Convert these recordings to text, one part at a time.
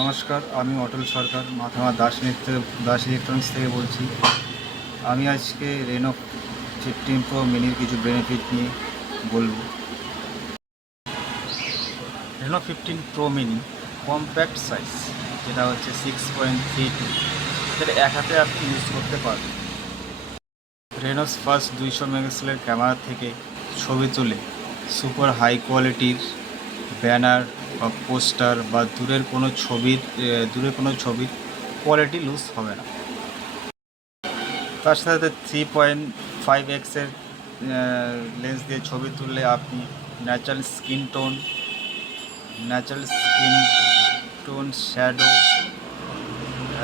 নমস্কার, আমি অটল সরকার মাথামা দাস ইলেকট্রনিক্স থেকে বলছি। আমি আজকে রেনো 15 প্রো মিনির কিছু বেনিফিট নিয়ে বলবো। Reno 15 Pro Mini compact size, যেটা হচ্ছে 6.32, যেটা এক হাতে আপনি ইউজ করতে পারবেন। রেনোস ফার্স্ট 200 মেগাপিক্সেলের ক্যামেরা থেকে ছবি তুলে সুপার হাই কোয়ালিটির ব্যানার বা পোস্টার বা দূরের কোনো ছবির কোয়ালিটি লুজ হবে না। তার সাথে 3.5x-এর লেন্স দিয়ে ছবি তুললে আপনি ন্যাচারাল স্কিন টোন শ্যাডো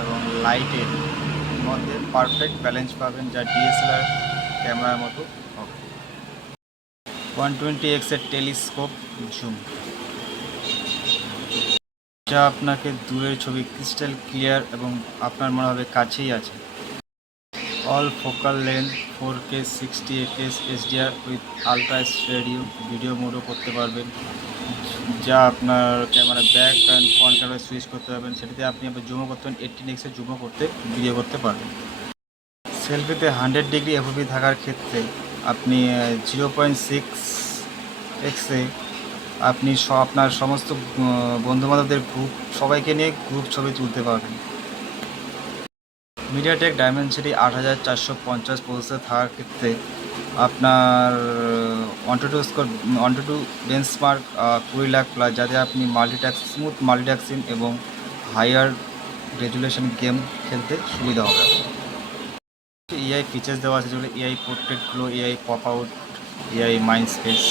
এবং লাইটের মধ্যে পারফেক্ট ব্যালেন্স পাবেন, যা ডিএসএলআর ক্যামেরার মতো হবে। 120x-এর টেলিস্কোপ জুম, যা আপনাকে দূরের ছবি ক্রিস্টাল ক্লিয়ার এবং আপনার মনে হবে কাছেই আছে। All focal length 4K 60 fps HDR with ultra steady video মোডও করতে পারবেন, যা আপনার camera back and front camera switch করতে পারবেন। সেটাতে আপনি জুমও করতে পারেন, 18x-এ জুমও করতে ভিডিও করতে পারবেন। সেলফিতে 100 ডিগ্রি এফওপি থাকার ক্ষেত্রে আপনি 0.6x-এ আপনি আপনার সমস্ত বন্ধুবান্ধবদের সবাইকে নিয়ে গ্রুপ ছবি তুলতে পারবেন। মিডিয়াটেক ডায়মেনসিটি 8450 প্রসেসর থাকার ক্ষেত্রে আপনার AnTuTu benchmark 20 lakh plus, যাতে আপনি স্মুথ মাল্টিটাস্কিং এবং হায়ার রেজুলেশন গেম খেলতে সুবিধা হবে। এআই ফিচার্স দেওয়া আছে, যেগুলো AI portrait glow, AI pop out, AI mind space.